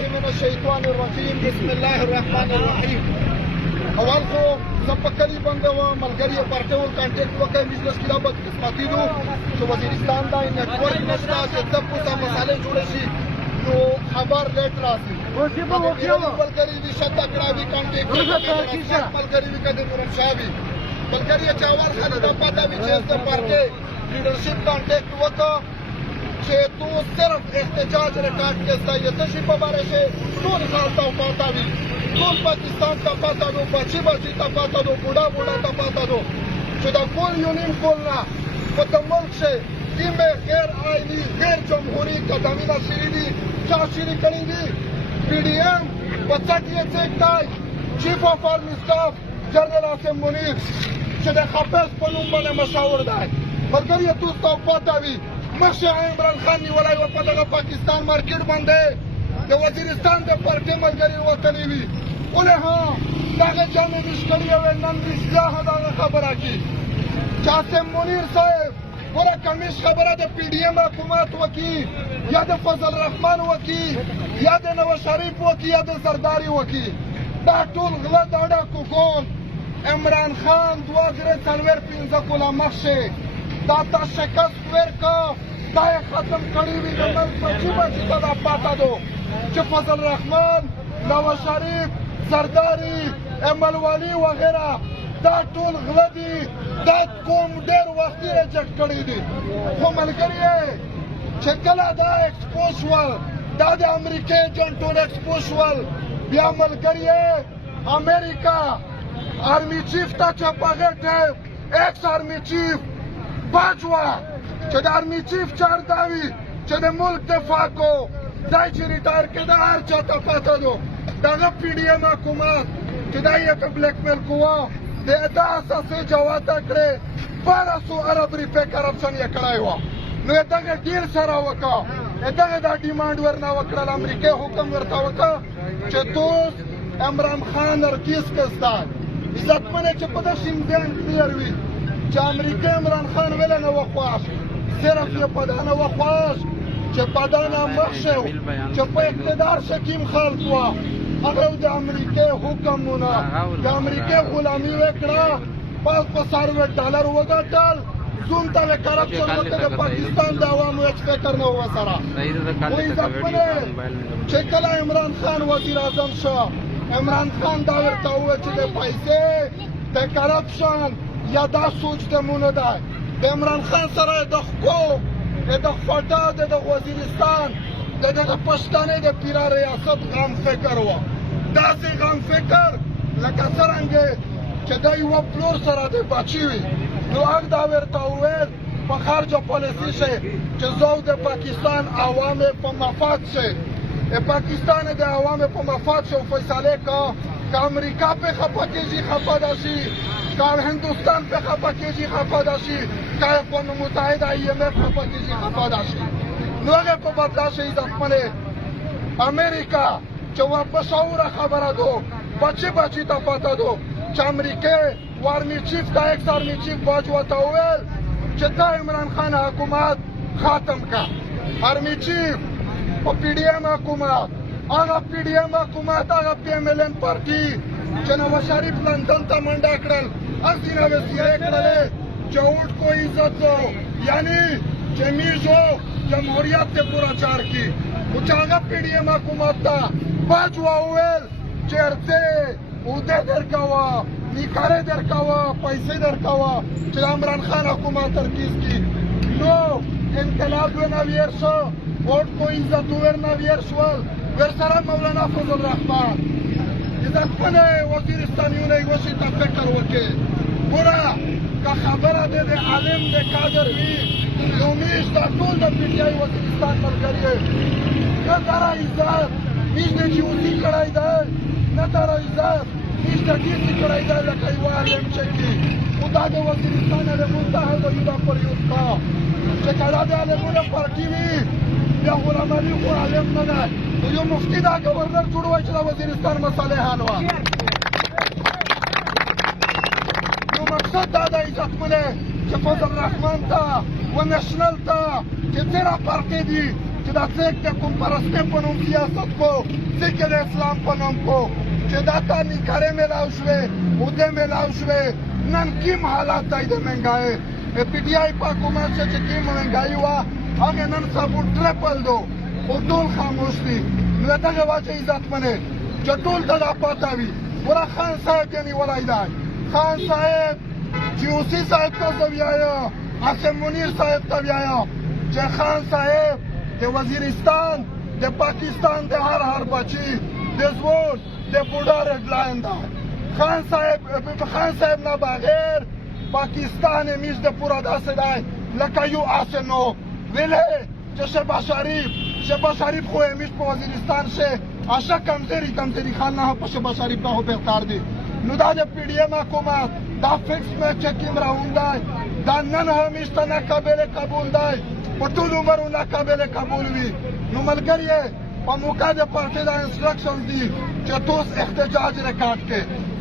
من الشیطان الرجیم بسم الله الرحمن الرحیم. اول خو زه په کلي باندې وم، ملګري یې پارټۍ ور کانټیکټ وکړ، مجلس کې دا بدقسمتي ده چې وزیرستان دا نیټورک نشته چې ته پوسه مسالې جوړې شي نو خبر لیټ راسي. ملګري وي شته کړه وي کانټیکټ ملګري وي که د نورالشاه وي ملګري یې چې اول خلک دا پته وي چې د پارټۍ لیډرشپ کانټیکټ وکړه چې تو صرف احتجاج ریکارډ کې ستا یې څه شي په باره کې ټول ښار ته پاته وي، ټول پاکستان ته پاته دو، بچي بچي ته پاته دو، بوډا بوډا ته پاته دو چې د کل یونین کل نه په د ملک کې ټیمې غیر آئیني غیر جمهوري قدمونه شوي دي. چا شروع کړي دي؟ پی ډي ایم په څټ یې څښتای چیف آف آرمي سټاف جنرل عاصم منیر چې د حافظ په نوم باندې مشهور دی. ملګري یې تاسو ته پاته وي مخکې عمران خان نیولی و په دغه پاکستان مارکیټ باندې د وزیرستان د پارټۍ ملګري وتلي وي، ولې ها دغه جامې ویش کړي وې نن رښتیا هم دغه خبره کي چې عاصم منیر صاحب ګوره کمیش خبره د پی ډي ایم حکومت وکي یا د فضل الرحمن وکي یا د نواز شریف وکي یا د زرداري وکي دا ټول غله د ډاکو کول عمران خان 2045 کاله مخکې دا تا شکست ورکړه، دا یې ختم کړي وي. د ملک بچي بچي ته دا پاته دو چې فضل الرحمن، نواز شریف، زرداري، احمد والي وغیره دا ټول غله دي، دا قوم ډېر وختي ریجکټ کړي دي. خو ملګري یې چې کله دا ایکسپوز شول دا د امریکې ایجنټ ټول ایکسپوز شول، بیا ملګري یې امریکا آرمي چیف ته چې په هغه ټایم ایکس آرمي چیف باجوه چې د آرمي چیف چار دا وي چې د ملک دفاع کو دی چې ریټایر کېده هر چا ته پاته دو دغه پی ډي ایم حکومت چې دا یې په بلیک میل کوه د دا اساسي جواته کړې 1200 ارب روپۍ کرپشن یې کړی وه، نو یې دغه ډیل سره وکړه، دغه دا ډیمانډ ورنه وکړل، امریکې حکم ورته وکړه چې دوست عمران خان نرګس کسدار عزتمنه چې په دغه شیندیان کلیر وي چې امریکې عمران خان ویله نه وخواش، صرف یې په دا نه وخواش چې په دا نه مخ شو چې په اقتدار شکیم خلق وه هغه د امریکې حکمونه د امریکې غلامي وکړه، پاس په $60 وګټل، زوم ته یې کرپشن وکړه، د پاکستان د عوامو هېڅ فکر نه و ورسره. خو عزتمنې چې کله عمران خان وزیر اعظم شو عمران خان دا ورته وویل چې د پیسې د کرپشن یا دا سوچ د مونه دی د عمران خان سره د حقوق د فټا د وزیرستان د دغه پښتنې د پیرا ریاست غم فکر و، داسې غم فکر لکه څرنګه چې د یوه پلور سره د بچي وي. نو هغه دا ورته وویل په خارجه پالیسي شي چې زه د پاکستان عوامو په مفاد شي، پاکستان د عوامو په مفاد شي او فیصلې کا که امریکا په خفه کېږي خفه ده شي، که هندوستان په خفه کېږي خفه ده شي، که اقوام متحده IMF خفه کېږي خفه ده شي. نو هغې په بدلا شي عزتمنې امریکا چې بشعوره خبره دو بچي بچي ته پته دو چې امریکې وارمي چیف ته ایکس آرمي چیف باجوه ته وویل چې ته عمران خان حکومت ختم که. آرمي چیف په پی ډي ایم حکومت هغه پی ډي ایم حکومت هغه PMLN پارټي چې نواز شریف لندن ته منډه کړل هسې نوسیه یې کړلې چې اوټ کو عزت دو یعنی چې میزو جمهوریت ته پورا چار کی خو چې هغه پی ډي ایم حکومت ته باجوه وویل چې ارڅې اوده درکوه نیکارې درکوه پیسې درکوه چې عمران خان حکومت ترکیز کی. نو انقلاب ورنه ویر شو، اوټ کو عزت ورنه ویر شول، ورسره مولانا فضل الرحمن. عزتمنې وزیرستانیونه یوه شي ته فکر وکړي، ګوره که خبره دی د عالم د کادر وي نو میش دا ټول د پی ټي آی وزیرستان ملګري که دره عزت میش د جیوسي کړی دی نه دره عزت میش د ډیسي کړی دی لکه یوه عالم چکي، خو دا د وزیرستان المتحده یوه پریوستا چې که دا د عالمونه پارټي وي بیا غلام علي خو عالم نه دی، نو یو مفتي دا ګورنر جوړوی چې د وزیرستان مسئلې حل وه. نو مقصد دا د عزتمنې چې فضل الرحمن ته و نشنل ته چې تیره پارټۍ دي چې دا څوک د کوم پرستۍ په نوم سیاست کو څوک د اسلام په نوم کو چې دا ته نکارې میلاو شوې عهدې میلاو شوې نن کیم حالات دی د مهنګایۍ پی ټي آی په حکومت چې کیم مهنګایي وه هغې نن سبو ټریپل دو خو ټول خاموش دي نو د دغې وجه عزتمنې چې ټول ته دا پته وي ګوره خان صاحب یې نیولی دی خان صاحب جیوسي صاحب ته زه ویایم عاصم منیر صاحب ته ویایم چې خان صاحب د وزیرستان د پاکستان د هر بچی د زور د بوډا ریډ لاین ده خان صاحب نه بغیر پاکستان همیش د پورا داسې دی لکه یو آسنو ویلې چې شهباز شریف خو همیش په وزیرستان شه اشا کمزوری خان نه په شهباز شریف نه خو بهتر دی نو دا د پی ډي ایم حکومت دا فکس میں چکیم راوند دی دا نن همیش ته ناقابل قبول دی په ټول عمر ناقابل قبول وي نو ملګریه په موقع د پارټۍ دا انسټرکشنز دي چې توس احتجاج ریکارډ کې